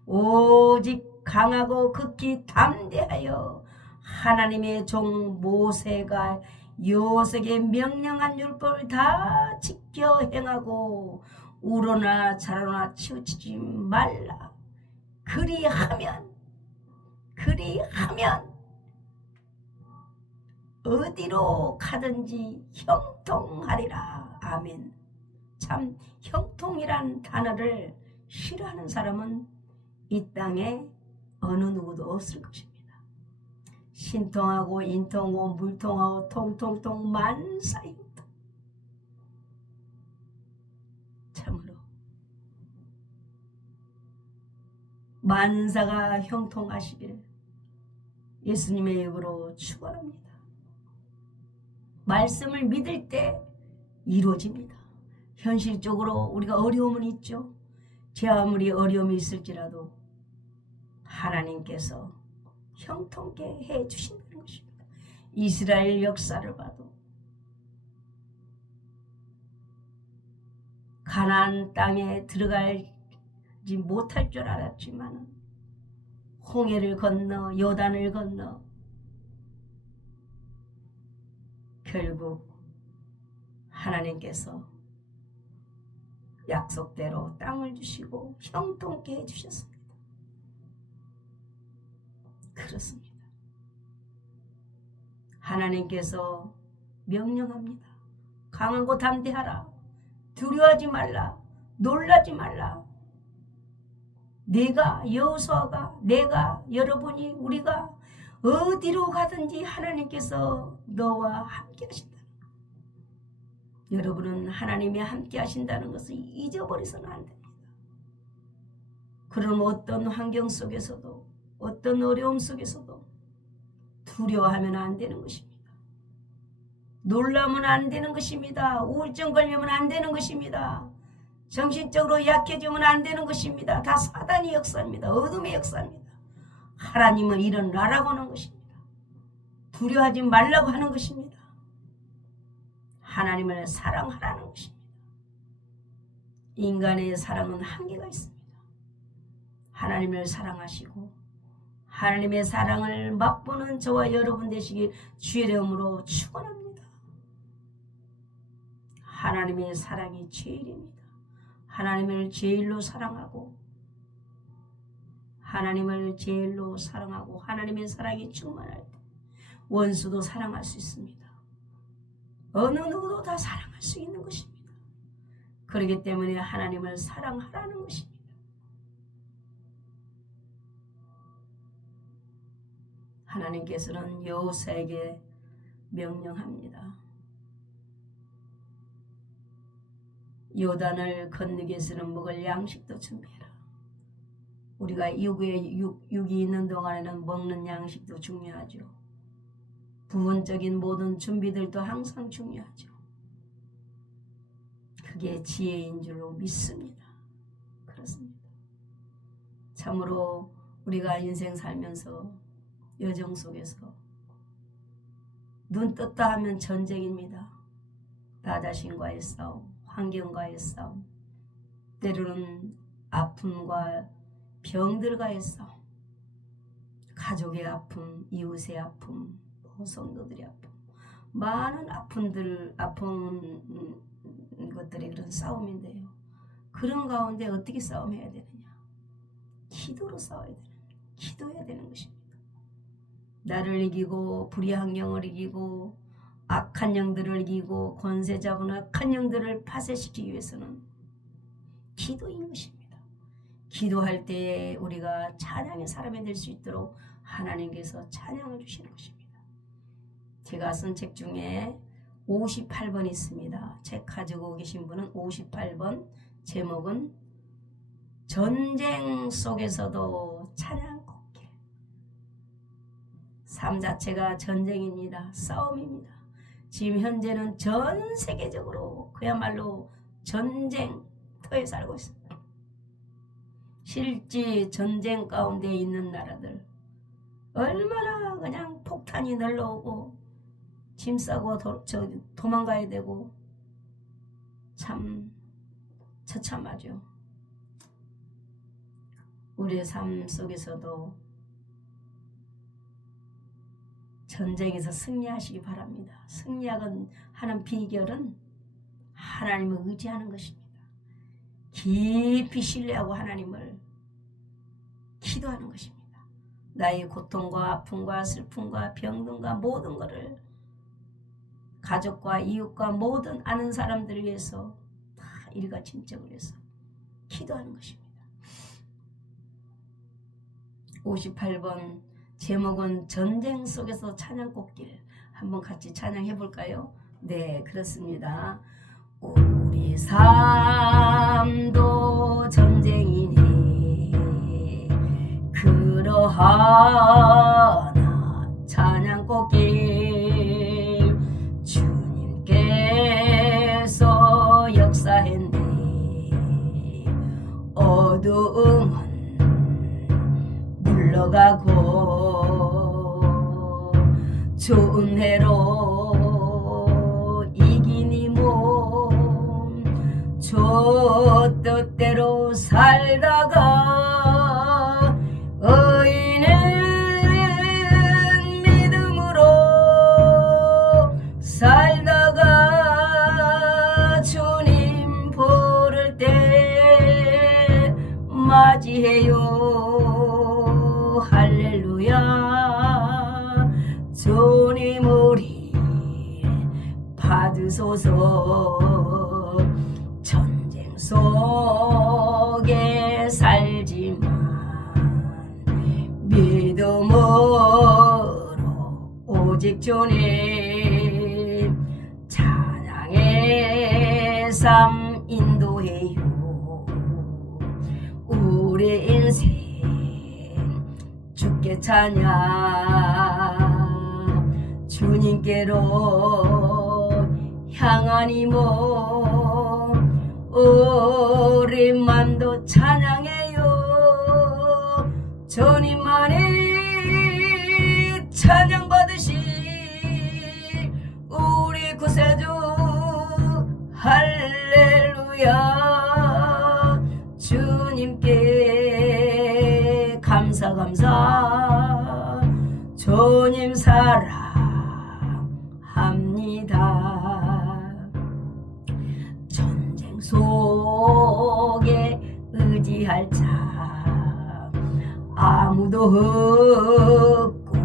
오직 강하고 극히 담대하여 하나님의 종 모세가 여호와에게 명령한 율법을 다 지켜 행하고 우러나 좌로나 치우치지 말라. 그리하면 어디로 가든지 형통하리라. 아멘. 참 형통이란 단어를 싫어하는 사람은 이 땅에 어느 누구도 없을 것입니다. 신통하고 인통하고 물통하고 통통통 만사 형통. 참으로 만사가 형통하시길 예수님의 이름으로 축원합니다. 말씀을 믿을 때 이루어집니다. 현실적으로 우리가 어려움은 있죠. 제 아무리 어려움이 있을지라도 하나님께서 형통케 해 주신다는 것입니다. 이스라엘 역사를 봐도 가나안 땅에 들어가지 못할 줄 알았지만 홍해를 건너 요단을 건너 결국 하나님께서 약속대로 땅을 주시고 형통케 해주셨습니다. 그렇습니다. 하나님께서 명령합니다. 강하고 담대하라. 두려워하지 말라. 놀라지 말라. 내가 여호수아가 내가 여러분이 우리가 어디로 가든지 하나님께서 너와 함께 하신다. 여러분은 하나님이 함께 하신다는 것을 잊어버려서는 안 됩니다. 그럼 어떤 환경 속에서도 어떤 어려움 속에서도 두려워하면 안 되는 것입니다. 놀라면 안 되는 것입니다. 우울증 걸리면 안 되는 것입니다. 정신적으로 약해지면 안 되는 것입니다. 다 사단의 역사입니다. 어둠의 역사입니다. 하나님은 일어나라고 하는 것입니다. 두려워하지 말라고 하는 것입니다. 하나님을 사랑하라는 것입니다. 인간의 사랑은 한계가 있습니다. 하나님을 사랑하시고 하나님의 사랑을 맛보는 저와 여러분 되시길 주의 이름으로 축원합니다. 하나님의 사랑이 제일입니다. 하나님을 제일로 사랑하고 하나님을 제일로 사랑하고 하나님의 사랑이 충만할 때 원수도 사랑할 수 있습니다. 어느 누구도 다 사랑할 수 있는 것입니다. 그렇기 때문에 하나님을 사랑하라는 것입니다. 하나님께서는 여호수아에게 명령합니다. 요단을 건너기 위해서는 먹을 양식도 준비해라. 우리가 육이 있는 동안에는 먹는 양식도 중요하죠. 부분적인 모든 준비들도 항상 중요하죠. 그게 지혜인 줄로 믿습니다. 그렇습니다. 참으로 우리가 인생 살면서 여정 속에서 눈 떴다 하면 전쟁입니다. 나 자신과의 싸움, 환경과의 싸움, 때로는 아픔과 병들과의 싸움, 가족의 아픔, 이웃의 아픔, 성도들의 아픔, 많은 아픈 것들의 그런 싸움인데요. 그런 가운데 어떻게 싸움해야 되느냐? 기도로 싸워야 되는, 기도해야 되는 것입니다. 나를 이기고 불의한 영을 이기고 악한 영들을 이기고 권세 잡은 악한 영들을 파쇄시키기 위해서는 기도인 것입니다. 기도할 때에 우리가 찬양의 사람이 될 수 있도록 하나님께서 찬양을 주시는 것입니다. 제가 쓴 책 중에 58번 있습니다. 책 가지고 계신 분은 58번, 제목은 전쟁 속에서도 찬양 걷게. 삶 자체가 전쟁입니다. 싸움입니다. 지금 현재는 전 세계적으로 그야말로 전쟁터에 살고 있습니다. 실제 전쟁 가운데 있는 나라들 얼마나 그냥 폭탄이 날라오고 짐 싸고 도망가야 되고 참 처참하죠. 우리의 삶 속에서도 전쟁에서 승리하시기 바랍니다. 승리하는 비결은 하나님을 의지하는 것입니다. 깊이 신뢰하고 하나님을 기도하는 것입니다. 나의 고통과 아픔과 슬픔과 병든과 모든 것을 가족과 이웃과 모든 아는 사람들을 위해서 다 일가심적을 해서 기도하는 것입니다. 58번 제목은 전쟁 속에서 찬양 꽃길. 한번 같이 찬양해 볼까요? 네, 그렇습니다. 우리 삶도 전쟁이니 그러하나 찬양 꽃길 주님께서 역사했네. 어두움은 물러가고 좋은 해로 이기니 몸 저 뜻대로 살다가 의인은 믿음으로 살다가 주님 부를 때 맞이해요. 할렐루야. 주님 우리 받으소서. 전쟁 속에 살지만 믿음으로 오직 주님 찬양의 삶 인도해요. 우리 인생 주께 찬양 주님께로 향하니 뭐 우리 맘도 찬양해요. 주님만이 찬양 받으시 우리 구세주 할렐루야. 주님께 감사 주님 사랑합니다. 전쟁 속에 의지할 자 아무도 없고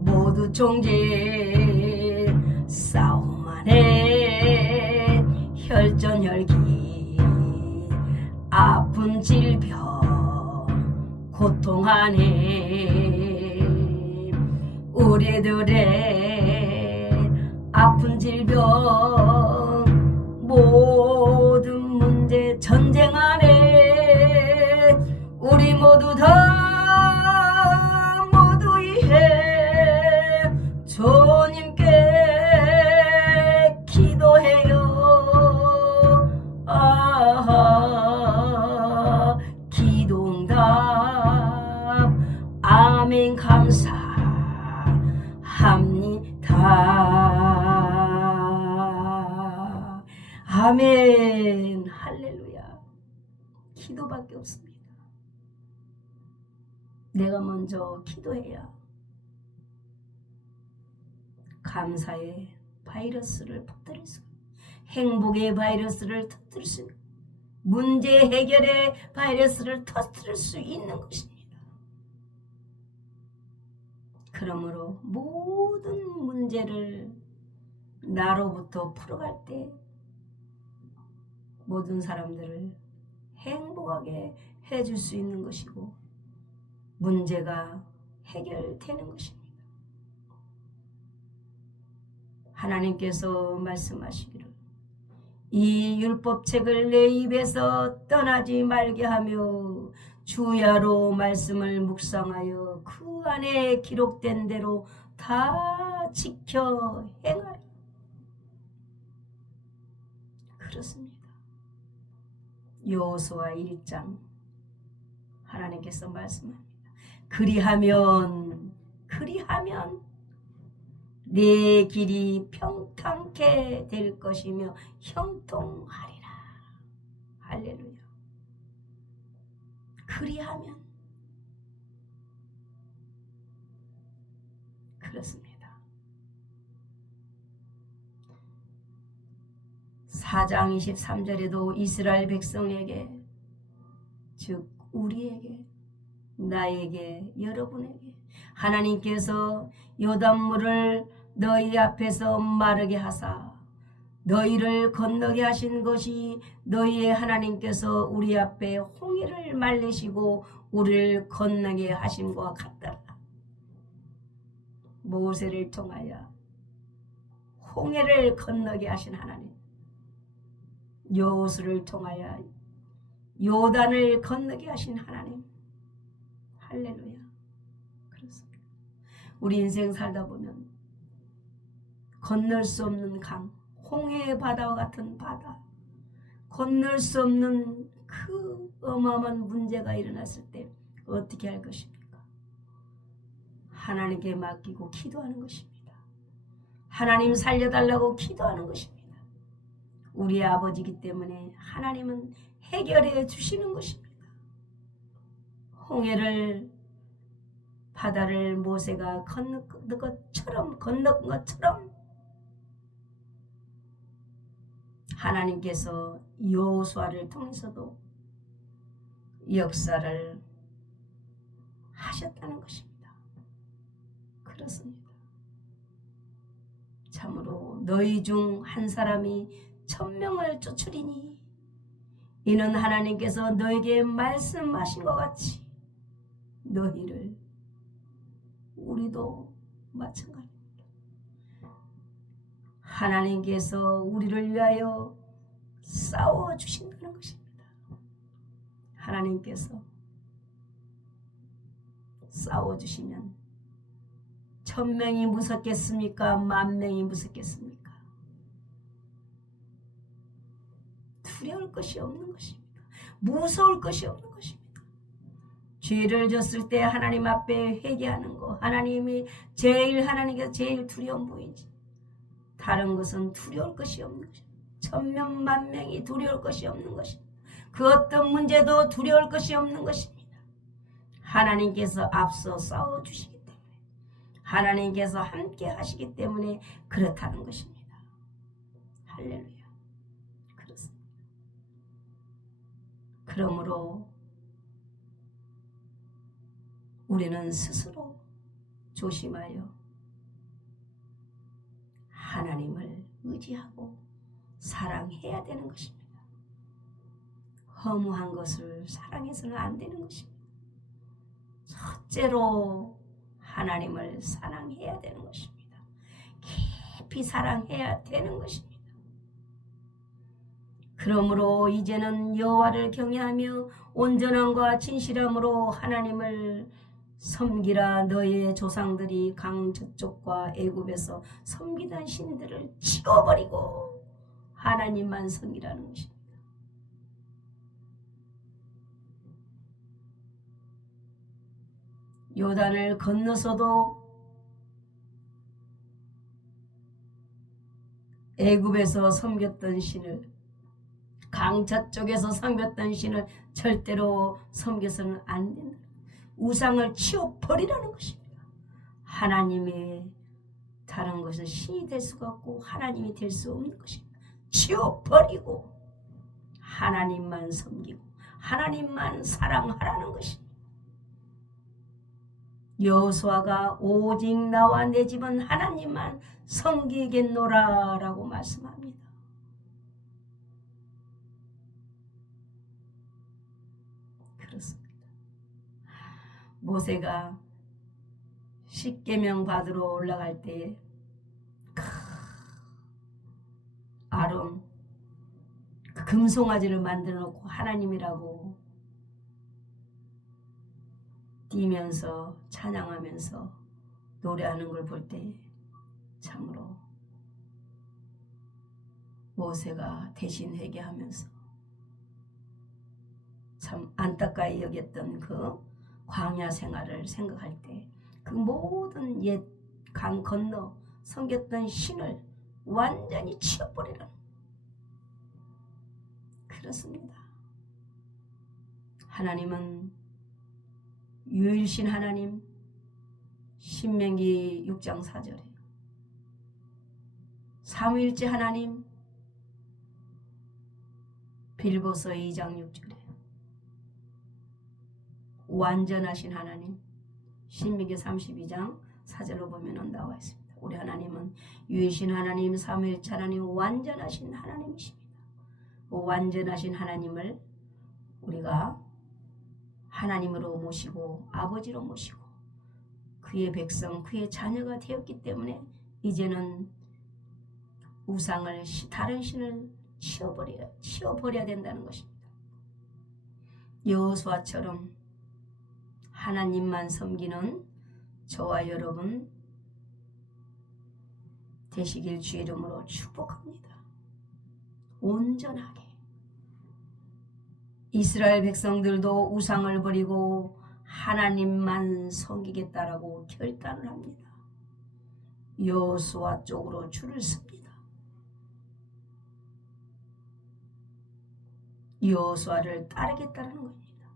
모두 총질 싸움 안에 혈전혈기 아픈 질병 고통 안에 우리들의 아픈 질병 모든 문제 전쟁 안에 우리 모두 다 모두 이해 주님께 기도해요. 아하 기도응답 아멘 감사합니다. 아멘 할렐루야. 기도밖에 없습니다. 내가 먼저 기도해야 감사의 바이러스를 퍼뜨릴 수, 행복의 바이러스를 터뜨릴 수, 문제 해결의 바이러스를 터뜨릴 수 있는 것입니다. 그러므로 모든 문제를 나로부터 풀어갈 때 모든 사람들을 행복하게 해줄 수 있는 것이고 문제가 해결되는 것입니다. 하나님께서 말씀하시기를 이 율법책을 내 입에서 떠나지 말게 하며 주야로 말씀을 묵상하여 그 안에 기록된 대로 다 지켜 행하라. 그렇습니다. 여호수아 1장 하나님께서 말씀합니다. 그리하면 내 길이 평탄케 될 것이며 형통하리라. 할렐루야. 그리하면 그렇습니다. 4장 23절에도 이스라엘 백성에게, 즉 우리에게, 나에게, 여러분에게 하나님께서 요단물을 너희 앞에서 마르게 하사 너희를 건너게 하신 것이 너희의 하나님께서 우리 앞에 홍해를 말리시고 우리를 건너게 하심과 같더라. 모세를 통하여 홍해를 건너게 하신 하나님, 여호수를 통하여 요단을 건너게 하신 하나님, 할렐루야. 그렇습니다. 우리 인생 살다 보면 건널 수 없는 강, 홍해의 바다와 같은 바다, 건널 수 없는 그 어마어마한 문제가 일어났을 때 어떻게 할 것입니까? 하나님께 맡기고 기도하는 것입니다. 하나님 살려달라고 기도하는 것입니다. 우리 아버지이기 때문에 하나님은 해결해 주시는 것입니다. 홍해를, 바다를 모세가 건넌 것처럼 하나님께서 여호수아를 통해서도 역사를 하셨다는 것입니다. 그렇습니다. 참으로 너희 중 한 사람이 1000명을 쫓으리니 이는 하나님께서 너에게 말씀하신 것 같이 너희를, 우리도 마찬가지입니다. 하나님께서 우리를 위하여 싸워주신다는 것입니다. 하나님께서 싸워주시면 1000명이 무섭겠습니까? 10,000명이 무섭겠습니까? 두려울 것이 없는 것입니다. 무서울 것이 없는 것입니다. 죄를 졌을 때 하나님 앞에 회개하는 거, 하나님이 하나님께서 제일 두려운 부이지. 다른 것은 두려울 것이 없는 것입니다. 1000명, 10,000명이 두려울 것이 없는 것입니다. 그 어떤 문제도 두려울 것이 없는 것입니다. 하나님께서 앞서 싸워주시기 때문에, 하나님께서 함께 하시기 때문에 그렇다는 것입니다. 할렐루야. 그렇습니다. 그러므로 우리는 스스로 조심하여 하나님을 의지하고 사랑해야 되는 것입니다. 허무한 것을 사랑해서는 안 되는 것입니다. 첫째로 하나님을 사랑해야 되는 것입니다. 깊이 사랑해야 되는 것입니다. 그러므로 이제는 여호와를 경외하며 온전함과 진실함으로 하나님을 섬기라. 너의 조상들이 강 저쪽과 애굽에서 섬기던 신들을 치워버리고 하나님만 섬기라는 것입니다. 요단을 건너서도 애굽에서 섬겼던 신을, 강 저쪽에서 섬겼던 신을 절대로 섬겨서는 안 된다. 우상을 치워버리라는 것입니다. 하나님의 다른 것은 신이 될 수가 없고 하나님이 될 수 없는 것입니다. 치워버리고 하나님만 섬기고 하나님만 사랑하라는 것입니다. 여호수아가 오직 나와 내 집은 하나님만 섬기겠노라 라고 말씀합니다. 그렇습니다. 모세가 십계명 받으러 올라갈 때에 아론 그 금송아지를 만들어 놓고 하나님이라고 뛰면서 찬양하면서 노래하는 걸 볼 때 참으로 모세가 대신 회개하면서 참 안타까이 여겼던 그 광야 생활을 생각할 때 그 모든 옛 강 건너 섬겼던 신을 완전히 치워버리라. 그렇습니다. 하나님은 유일신 하나님, 신명기 6장 4절에 삼위일체 하나님, 빌보서 2장 6절에 완전하신 하나님, 신명기 32장 4절로 보면 나와 있습니다. 우리 하나님은 유이신 하나님, 삼위일체 하나님, 완전하신 하나님이십니다. 그 완전하신 하나님을 우리가 하나님으로 모시고 아버지로 모시고 그의 백성, 그의 자녀가 되었기 때문에 이제는 우상을, 다른 신을 치워버려야 된다는 것입니다. 여호수아처럼 하나님만 섬기는 저와 여러분 되시길 주의 이름으로 축복합니다. 온전하게. 이스라엘 백성들도 우상을 버리고 하나님만 섬기겠다라고 결단을 합니다. 여호수아 쪽으로 줄을 섭니다. 여호수아를 따르겠다는 겁니다.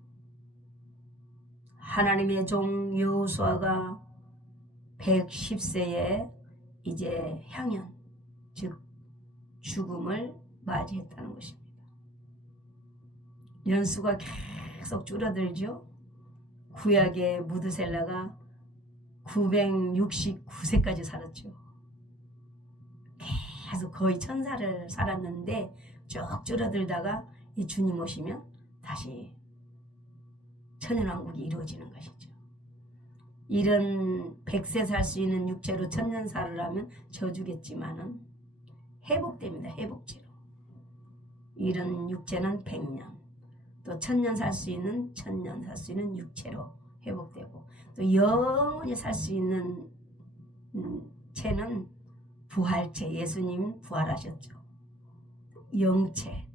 하나님의 종 여호수아가 110세에 이제 향연, 즉 죽음을 맞이했다는 것입니다. 연수가 계속 줄어들죠. 구약의 무드셀라가 969세까지 살았죠. 계속 거의 1000살을 살았는데 쭉 줄어들다가 이 주님 오시면 다시 천년왕국이 이루어지는 것이죠. 이런 100세 살 수 있는 육체로 천년 살을 하면 저주겠지만은 회복됩니다. 회복체로. 이런 육체는 100년, 또 천년 살 수 있는 천년 살 수 있는 육체로 회복되고, 또 영원히 살 수 있는 체는 부활체. 예수님 부활하셨죠. 영체,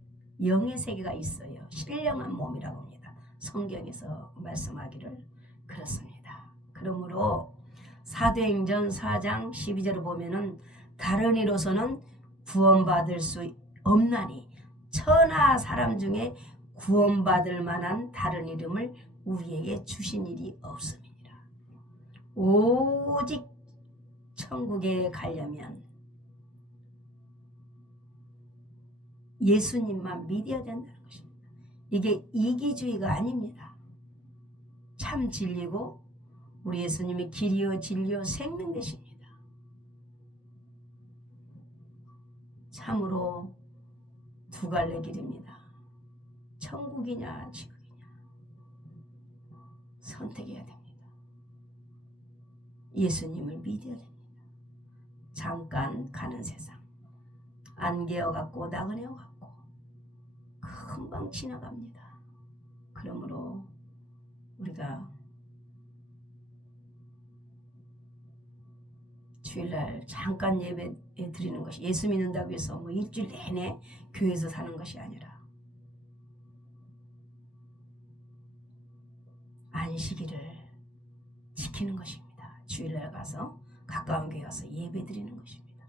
영의 세계가 있어요. 신령한 몸이라고 합니다. 성경에서 말씀하기를 그렇습니다. 그러므로 사도행전 4장 12절을 보면은 다른 이로서는 구원받을 수 없나니 천하 사람 중에 구원받을 만한 다른 이름을 우리에게 주신 일이 없음이니라. 오직 천국에 가려면 예수님만 믿어야 된다는 것입니다. 이게 이기주의가 아닙니다. 참 진리고 우리 예수님이 길이요 진리요 생명 되십니다. 참으로 두 갈래 길입니다. 천국이냐 지옥이냐 선택해야 됩니다. 예수님을 믿어야 됩니다. 잠깐 가는 세상 안개어갖고 나그네어갖고 금방 지나갑니다. 그러므로 우리가 주일날 잠깐 예배 드리는 것이 예수 믿는다고 해서 뭐 일주일 내내 교회에서 사는 것이 아니라 안식일을 지키는 것입니다. 주일날 가서 가까운 교회 가서 예배 드리는 것입니다.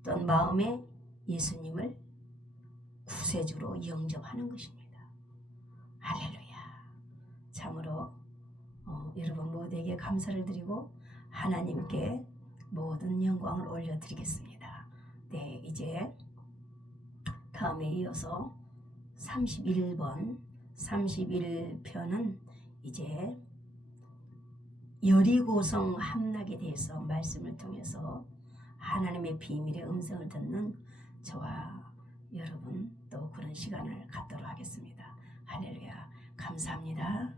어떤 마음에 예수님을 구세주로 영접하는 것입니다. 할렐루야. 참으로 여러분 모두에게 감사를 드리고 하나님께 모든 영광을 올려드리겠습니다. 네, 이제 다음에 이어서 31편은 이제 여리고성 함락에 대해서 말씀을 통해서 하나님의 비밀의 음성을 듣는 저와 여러분 또 그런 시간을 갖도록 하겠습니다. 할렐루야. 감사합니다.